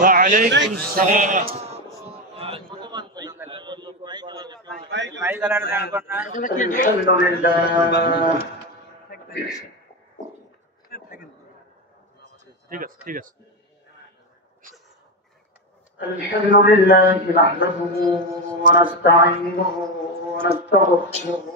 وعليكم السلام الحمد لله الحمد لله نحمده ونستعينه ونستغفره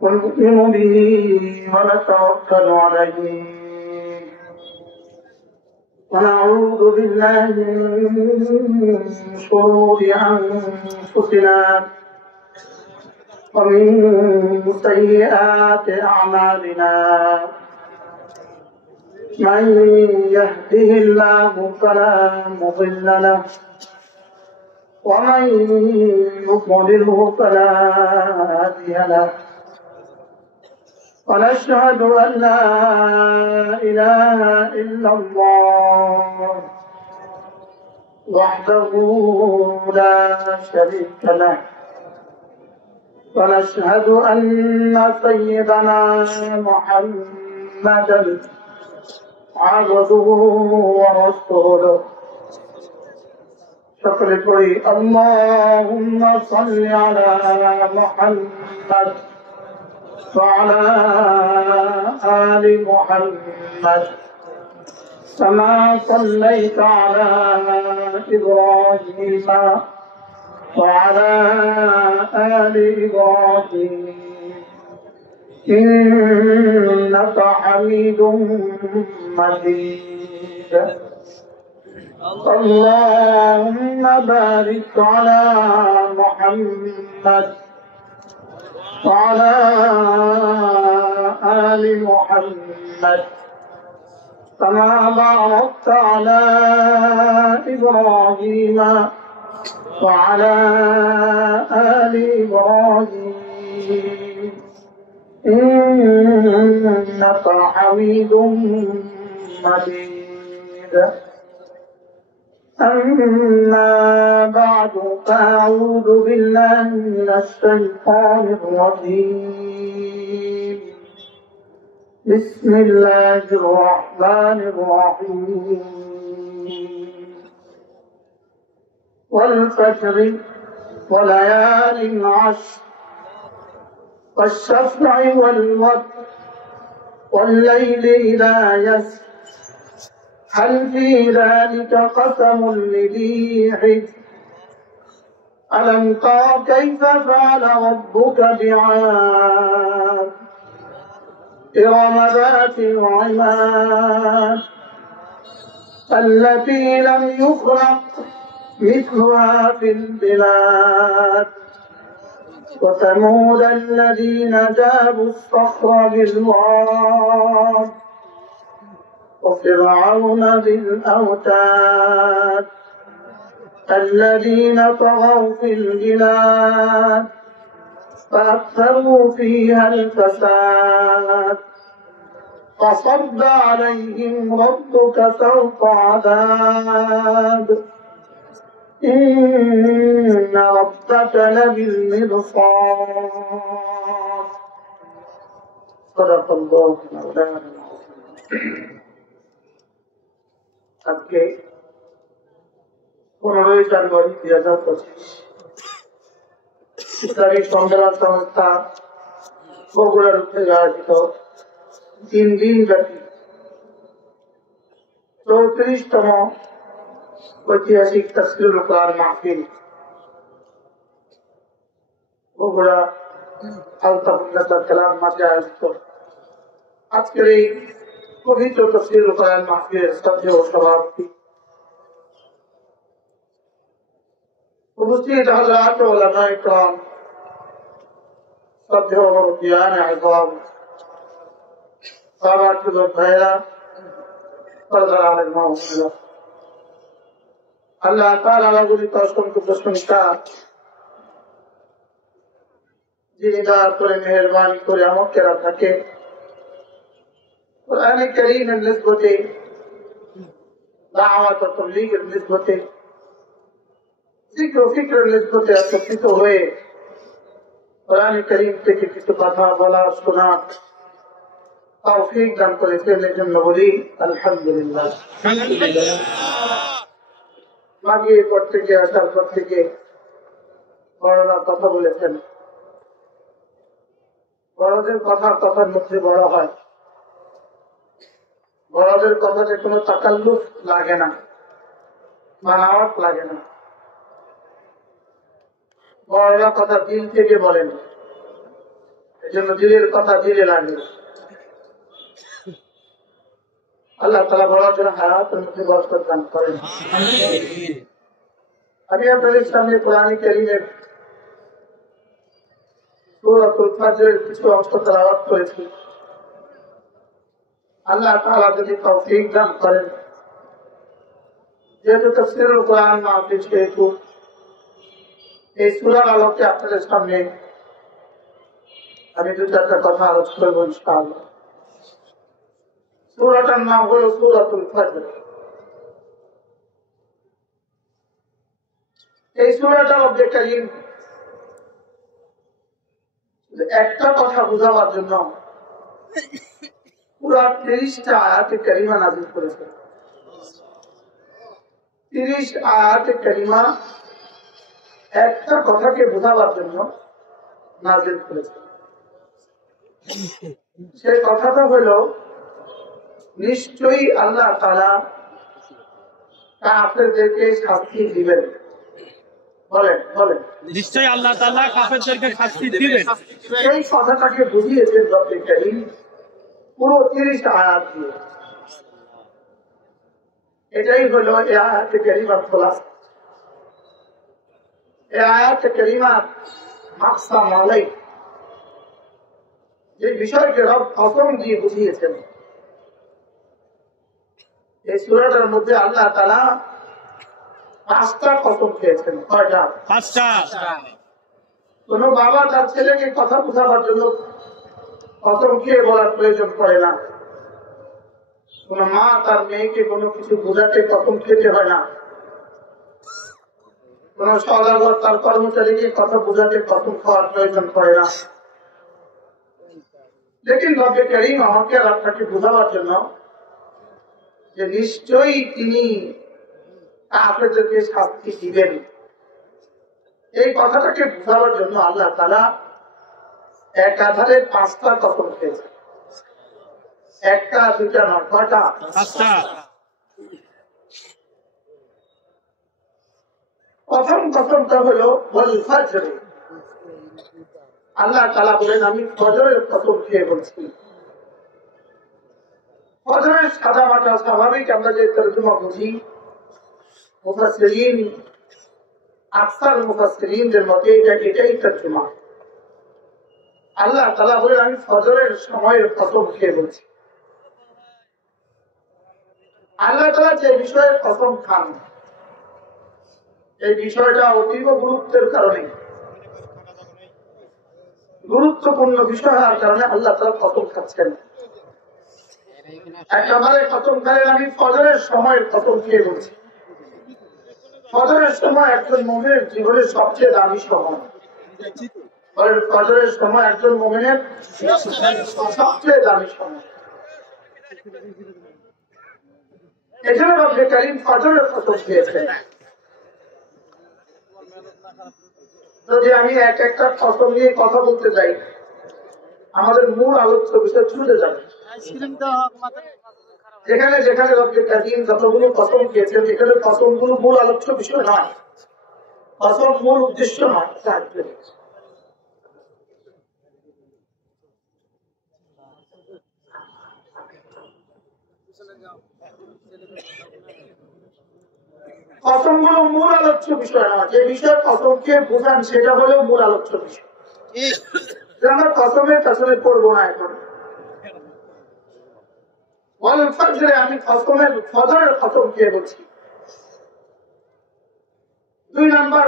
ونؤمن به ونتوكل عليه ونعوذ بالله من شرور أنفسنا ومن سيئات أعمالنا من يهده الله فلا مضل له ومن يضلله فلا هادي له ونشهد أن لا إله إلا الله وحده لا شريك له ونشهد أن سيدنا محمدا عبده ورسوله شكر قولي اللهم صل على محمد وعلى آل محمد كما صليت على إبراهيم وعلى آل إبراهيم إنك حميد مجيد اللهم بارك على محمد وعلى آل محمد كما باركت على إبراهيم وعلى آل إبراهيم إنك حميد مجيد أما بعد فأعوذ بالله من الشيطان الرجيم بسم الله الرحمن الرحيم والفجر وليال عشر والشفع والوتر والليل إذا يسر هل في ذلك قسم لذي حجر ألم تر كيف فعل ربك بعاد إرم ذات العماد التي لم يخلق مثلها في البلاد وثمود الذين جابوا الصخر بالواد وفرعون بالأوتاد الذين طغوا في البلاد فأكثروا فيها الفساد فصب عليهم ربك سوط عذاب إن ربك لبالمرصاد صدق الله مولانا আজকে 15 জানুয়ারি 2025 ইসলামী সংগ্রাম সংস্থা বগুড়ার উদ্যোগে আয়োজিত 3 দিন ব্যাপী 34তম ঐতিহাসিক তাফসীরুল কোরআন মাহফিল বগুড়া আলতাফুল্লাহ কালাম মাঠে আয়োজিত আজকের এই পবিত্র তাফসীরুল কোরআন মাহফিলের শ্রদ্ধেয় সভাপতি উপস্থিত হযরত উলামায়ে কেরাম শ্রদ্ধেয় মুরব্বিয়ান আযম সাহাবাতুল ভাইরা পর্দার আলেম মাওলানা আল্লাহ তাআলা গুলিত অসংখ্য প্রশংসা যিনি দয়া করে মেহেরবানি করে আমাকে রাখাকে কোরআন কারীমের নিসবতে দাওয়াত ও তাবলীগের নিসবতে জিক্র ও ফিকরের নিসবতে একত্রিত হয়ে কোরআন কারীম থেকে কিছু কথা বলা শোনা তৌফিক দান করেছেন, এই জন্য বলি আলহামদুলিল্লাহ। মাগিয়ে পর থেকে আসার পর থেকে বড়রা কথা বলেছেন। বড়দের কথার মধ্যে বড় হয়, বড়দের কথাতে কোনো তাকাল্লুফ লাগে না, বানাওয়াট লাগে না। বড়রা কথা দিল থেকে বলেন, এই জন্য দিলের কথা দিলে লাগে। আল্লাহ তাআলা বড়দের হায়াতের মধ্যে বরকত দান করেন। আমি আপনাদের সামনে কোরআন কারীমের সূরাতুল ফাজরের কিছু অংশ তেলাওয়াত করেছি। আল্লাহ তাআলা যদি তৌফিক দান করেন, যেহেতু তাফসীরুল কোরআন মাহফিল সেহেতু এই সূরার আলোকে আপনাদের সামনে আমি দু চারটা কথা আলোচনা করবো ইনশাআল্লাহ। সূরাটার নাম হলো সূরাতুল ফাজর। এই সূরাটা রব্বে কারীম একটা কথা বোঝাবার জন্য পুরা 30টা আয়াতে কারিমা নাযিল করেছে। 30 আয়াতে কারিমা একটা কথাকে বোঝাবার জন্য নাযিল করেছে। সেই কথাটা হলো, নিশ্চয়ই আল্লাহ তাআলা কাফেরদেরকে শাস্তি দিবেন। বলেন বলেন, নিশ্চয়ই আল্লাহ তাআলা কাফেরদেরকে শাস্তি দিবেন। এই কথাটাকে বুঝিয়েছেন রব্বে কারীম পুরো 30 আয়াত দিয়ে। এটাই হলো এই আয়াতে কারিমার খোলাসা। এই আয়াতে কারিমার মাকসাদ মালাই, যে বিষয়কে রব কসম দিয়ে বুঝিয়েছেন। এই সূরাটার মধ্যে আল্লাহ তাআলা 5টা কসম খেয়েছেন। কয়টা? 5টা। কোন বাবা তার ছেলেকে কথা বোঝাবার জন্য কসম খেয়ে বলার প্রয়োজন পড়ে না। কোন মা তার মেয়েকে কোনো কিছু বোঝাতে কসম খেতে হয় না। কোন সওদাগর তার কর্মচারীকে কথা বোঝাতে কসম খাওয়ার প্রয়োজন পড়ে না। লেকিন রব্বে কারীম আমাকে আর আপনাকে বোঝাবার জন্য যে নিশ্চয়ই তিনি কাফেরদেরকে শাস্তি দিবেন, এই কথাটাকে বোঝাবার জন্য আল্লাহ তাআলা একাধারে 5টা কসম খেয়েছেন। একটা দুটা নয়, কয়টা? 5টা। প্রথম কসমটা হলো ওয়াল ফাজর। আল্লাহ তাআলা বলেন, আমি ফজরের কসম খেয়ে বলছি। ফজরের সাদামাটা স্বাভাবিক আমরা যে তরজমা বুঝি, মুফাসসিরিন আকসার মুফাসসিরিনদের মতে এটাই তরজমা। আল্লাহ তাআলা বলেন, আমি ফজরের সময়ের কসম খেয়ে বলছি। আল্লাহ তাআলা যে বিষয়ের কসম খান, এই বিষয়টা অতীব গুরুত্বের কারণে, গুরুত্বপূর্ণ বিষয় হওয়ার কারণে আল্লাহ তাআলা কসম খাচ্ছেন। একেবারে কসম খালেন, আমি ফজরের সময়ের কসম খেয়ে বলছি। ফজরের সময় একজন মুমিনের জীবনের সবচেয়ে দামি সময়। ফজরের সময় একজন মুমিনের সবচেয়ে দামি সময়। এজন্য রব্বে কারীম ফজরের কসম খেয়েছেন। যদি আমি এক একটা কসম নিয়ে কথা বলতে যাই, আমাদের মূল আলোচ্য বিষয় ছুটে যাবে। যেখানে যেখানে রব্বে কারীম যতগুলো কসম খেয়েছেন, এখানে কসমগুলো মূল আলোচ্য বিষয় নয়, কসম মূল উদ্দেশ্য নয়। কসমগুলো মূল আলোচ্য বিষয় নয়, যে বিষয়ে কসমকে বোঝান সেটা হলো মূল আলোচ্য বিষয়। আমরা কসমের পেছনে পড়বো না এখন। আমি ফজরের কসম খেয়ে বলছি। 2 নম্বর,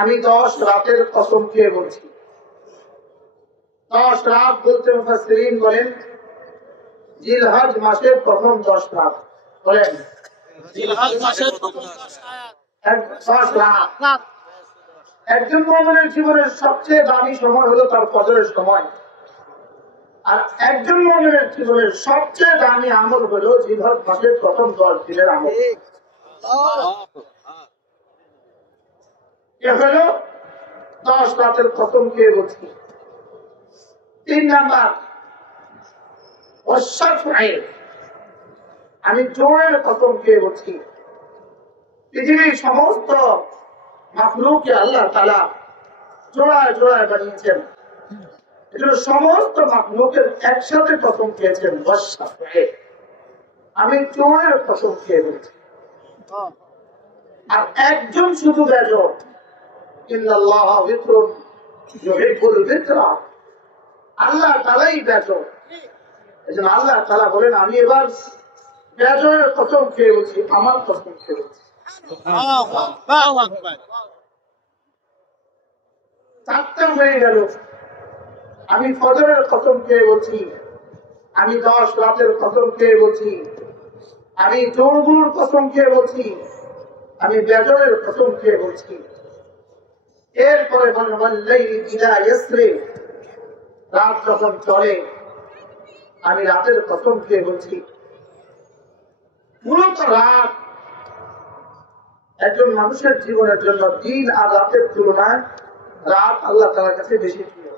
আমি 10 রাতের কসম খেয়ে বলছি। 10 রাত বলতে মুফাসসিরিন বলেন জিলহজ মাসের প্রথম 10 রাত। বলেন জিলহজ মাসের প্রথম 10 রাত। একজন মুমিনের জীবনের সবচেয়ে দামি সময় হলো তার ফজরের সময়। আর একজন মুমিনের জীবনের সবচেয়ে দামি আমল হলো জিলহজ মাসের প্রথম 10 দিনের আমল। এ হলো 10 রাতের কসম খেয়ে বলছি। 3 নাম্বার, আমি জোরের কসম খেয়ে বলছি, পৃথিবীর সমস্ত মাখলুককে আল্লাহ তাআলা জোড়ায় জোড়ায় বানিয়েছেন, এজন্য সমস্ত মাখলুকের একসাথে কসম খেয়েছেন। আমি জোরের কসম খেয়ে বলছি। আর একজন শুধু বেজর, ইন্নাল্লাহা বিতরুন ইউহিব্বুল বিতরা, আল্লাহ তাআলাই বেজর। এজন্য আল্লাহ তাআলা বলেন আমি এবার বেজরের কসম খেয়ে বলছি, আমার কসম খেয়ে বলছি। চারটা হয়ে গেল। আমি ফজরের কসম খেয়ে বলছি, আমি 10 রাতের কসম খেয়ে বলছি, আমি জোরগুলোর কসম খেয়ে বলছি, আমি বেজরের কসম খেয়ে বলছি। এরপরে রাত যখন চলে, আমি রাতের কসম খেয়ে বলছি। মূলত রাত একজন মানুষের জীবনের জন্য দিন আর রাতের তুলনায় রাত আল্লাহ তাআলার কাছে বেশি প্রিয়।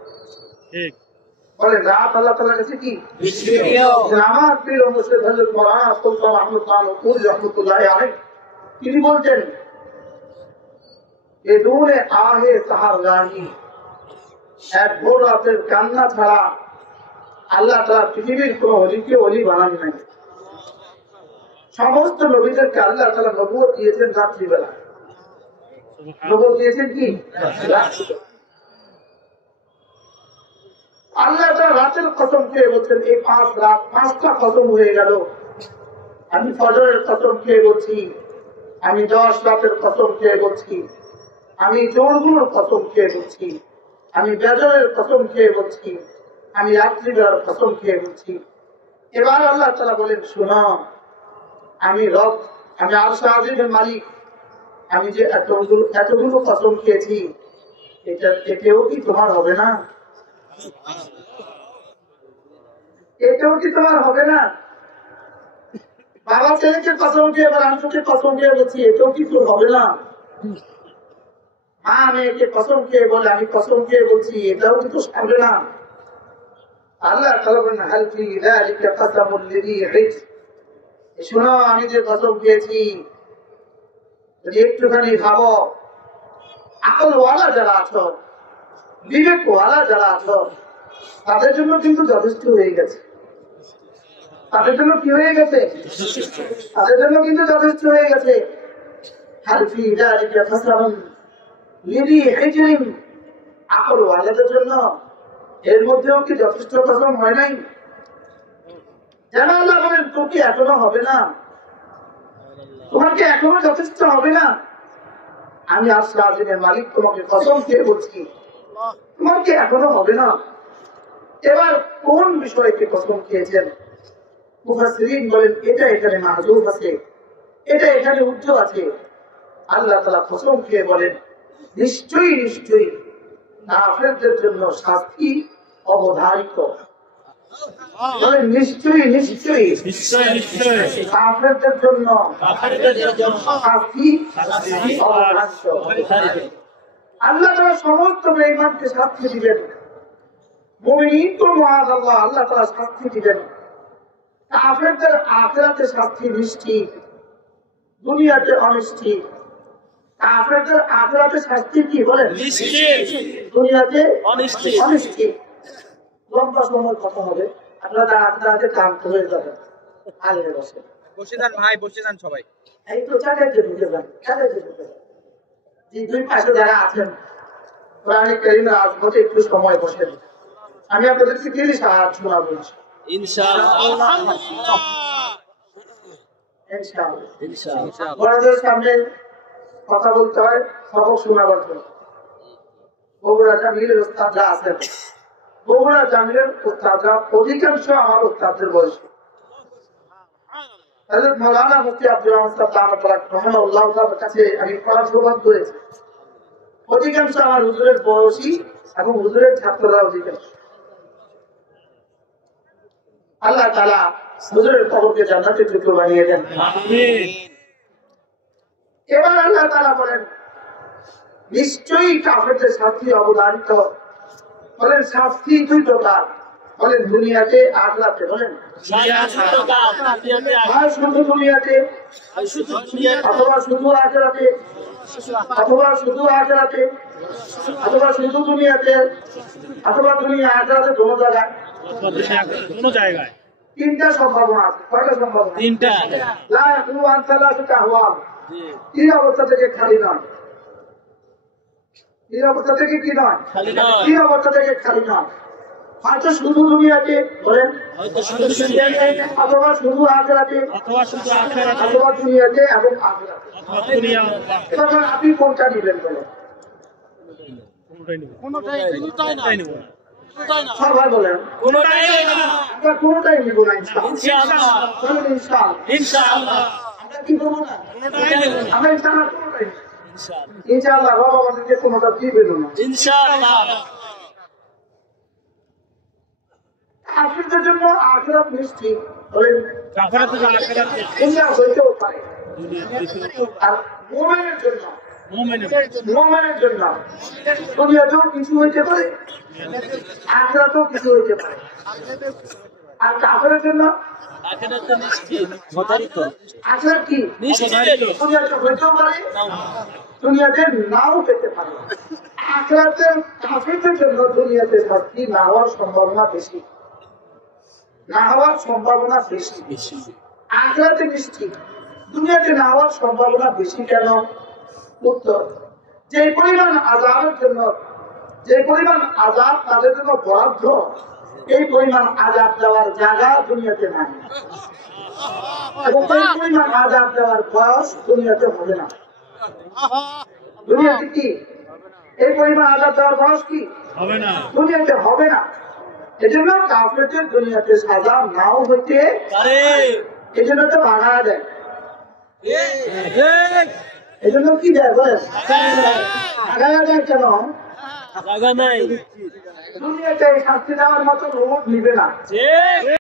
বলে রাত আল্লাহ তাআলার কাছে কি বেশি প্রিয়। আমার প্রিয় মুর্শিদ হযরত মাওলানা সুলতান আহমদ খান নূর রাহমাতুল্লাহ আলাইহি তিনি বলতেন, এ দূরে আহে সাহারগাহি, এক ভোর রাতের কান্না ছাড়া আল্লাহ তাআলা পৃথিবীর কোন ওলিকে ওলি বানান নাই। সমস্ত নবীদেরকে আল্লাহ তাআলা নবুয়ত দিয়েছেন রাত্রিবেলা, নবুয়ত দিয়েছেন কি রাত্রিবেলা। আল্লাহ তাআলা রাতের কসম খেয়ে বলছেন, এই 5 রাত 5টা কসম হয়ে গেল। আমি ফজরের কসম খেয়ে বলছি, আমি 10 রাতের কসম খেয়ে বলছি, আমি জোরগুলোর কসম খেয়ে বলছি, আমি বেজরের কসম খেয়ে বলছি, আমি রাত্রিবেলার কসম খেয়ে বলছি। এবার আল্লাহ তাআলা বলেন, শোনো, আমি রব, আমি আরশ আজিমের মালিক, আমি যে এতগুলো কসম খেয়েছি, এতেও কি তোমার হবে না? এতেও কি তোমার হবে না? বাবা ছেলেকে কসম খেয়ে এবার আমি তোকে কসম খেয়ে বলছি, এতেও কি তোর হবে না? মা মেয়েকে কসম খেয়ে বলে আমি কসম খেয়ে বলছি, এটাও কি তোর হবে না? আল্লাহ তাআলা বলেন, হাল ফি যালিকা কাসামুল লিযী হিজর, শোনো, আমি যে কসম খেয়েছি, যদি একটুখানি ভাবো, আকলওয়ালা যারা আছো, বিবেকওয়ালা যারা আছো, তাদের জন্য কিন্তু যথেষ্ট হয়ে গেছে। তাদের জন্য কি হয়ে গেছে? তাদের জন্য কিন্তু যথেষ্ট হয়ে গেছে। হাল ফি যালিকা কাসামুল লিযী হিজর, আকলওয়ালাদের জন্য এর মধ্যেও কি যথেষ্ট কসম হয় নাই? যেন আল্লাহ বলেন, তোকে এখনো হবে না, তোমাকে এখনো যথেষ্ট হবে না? আমি আরশ আজিমের মালিক তোমাকে কসম খেয়ে বলছি, তোমাকে এখনো হবে না। এবার কোন বিষয়কে কসম খেয়েছেন? মুফাসসিরিন বলেন, এটা এখানে মাহযুফ আছে, এটা এখানে উদ্ধ আছে। আল্লাহ তাআলা কসম খেয়ে বলেন, নিশ্চয়ই নিশ্চয়ই কাফেরদের জন্য শাস্তি অবধারিত। নিশ্চয়ই নিশ্চয়ই কাফেরদের জন্য শাস্তি অবধারিত। আল্লাহ তাআলা সমস্ত বেঈমানকে শাস্তি দিবেন, মুমিনকে মুআযাল্লাহ আল্লাহ তাআলা শাস্তি দিবেন। কাফেরদের আখিরাতে শাস্তি নিশ্চিত, দুনিয়াতে অনিশ্চিত। কাফেরদের আখিরাতে শাস্তি কি বলেন? নিশ্চিত, দুনিয়াতে অনিশ্চিত। লম্বা সময় কথা হবে, আপনারা আখিরাতে ক্লান্ত হয়ে যাবেন। আগে বসে বসে ভাই, বসে যান সবাই। এই তো চাকাতে ঢুকে যান, চাকাতে ঢুকে যান। যে দুই পাশে যারা আছেন, কোরআনে কারীমের আজমতে একটু সময় বসেন। আমি আপনাদেরকে 30 আয়াত শোনাবো ইনশাআল্লাহ। ইনশাআল্লাহ বড়দের সামনে কথা বলতে হয়, সবক শোনাবার জন্য। বগুড়া জামিলের উস্তাদরা আছেন, বগুড়া জামিলের উস্তাদরা অধিকাংশ আমার উস্তাদের বয়সী। হযরত মাওলানা মুফতি আব্দুর রহমান সাহেব দামাত রাহিমাহুল্লাহ তাআলার কাছে আমি পড়ার সৌভাগ্য হয়েছে। অধিকাংশ আমার হুজুরের বয়সী এবং হুজুরের ছাত্ররা অধিকাংশ। আল্লাহ তাআলা হুজুরের কবরকে জান্নাতের টুকরো বানিয়ে দেন। আমিন। এবার আল্লাহ তাআলা বলেন নিশ্চয়ই কাফেরদের শাস্তি অবধারিত। বলেন শাস্তি দুই প্রকার, বলেন দুনিয়াতে আখিরাতে। বলেন হয় শুধু দুনিয়াতে অথবা শুধু আখিরাতে, অথবা শুধু আখিরাতে, অথবা শুধু দুনিয়াতে, অথবা দুনিয়া আখিরাতে কোনো জায়গায়। কোনো জায়গায় তিনটা সম্ভাবনা আছে। কয়টা সম্ভাবনা? তিনটা। লা ইয়াখলু আন সালাসাতি আহওয়াল। তিন অবস্থা থেকে খালি নয়। তিন অবস্থা থেকে কি নয়? তিন অবস্থা থেকে খালি নয়। হয়তো শুধু দুনিয়াতে, বলেন, অথবা শুধু আখিরাতে, অথবা শুধু আখিরাতে, অথবা দুনিয়াতে এবং আখিরাতে। অথবা দুনিয়া। তখন আপনি কোনটা নেবেন? বলেন কোনোটাই নেব না। সবাই বলেন কোনোটাই নেব না। আমরা কোনটাই নেব না ইনশাআল্লাহ। ইনশাআল্লাহ। বলেন ইনশাআল্লাহ। ইনশাআল্লাহ। আমরা কি করবো না? কোনোটাই নেব না। আমরা ইনশাআল্লাহ কোনটাই নেব না। ইনশাআল্লাহ বাবা আমাদেরকে কোনটা দিবেন না। ইনশাআল্লাহ। কাফেরদের জন্য আখিরাত নিশ্চিত। বলেন কাফেরদের জন্য আখিরাত দুনিয়া হইতেও পারে। দুনিয়া। আর মুমিনের জন্য, মুমিনের মুমিনের জন্য দুনিয়াতেও কিছু হইতে পারে, আখিরাতেও কিছু হইতে পারে। আর কাফেরের জন্য আখিরাত নিশ্চিত নির্ধারিত। আখিরাত কি? নিশ্চিত। দুনিয়াতে হইতেও পারে, দুনিয়াতে নাও পেতে পারে। আখিরাতের কাফেরদের জন্য দুনিয়াতে শাস্তি না হওয়ার সম্ভাবনা বেশি, না হওয়ার সম্ভাবনা বেশি। আখিরাতে নিশ্চিত, দুনিয়াতে না হওয়ার সম্ভাবনা বেশি কেন? উত্তর, যে পরিমাণ আযাবের জন্য, যে পরিমাণ আযাব তাদের জন্য বরাদ্দ, এই পরিমাণ আযাব দেওয়ার জায়গা দুনিয়াতে নাই, এবং এই পরিমাণ আযাব দেওয়ার বয়স দুনিয়াতে হবে না। দুনিয়াতে কি এই পরিমাণ আযাব দেওয়ার বয়স কি হবে না। দুনিয়াতে হবে না। এজন্য কাফেরদের দুনিয়াতে সাজা নাও হইতে পারে। এজন্য তো ভাঙা দেয়। ঠিক। এজন্য কি দেয়? বলেন ভাঙা দেয় কেন? জায়গা নাই। দুনিয়াতে শাস্তি দেওয়ার মতো লোক নিবে না। ঠিক।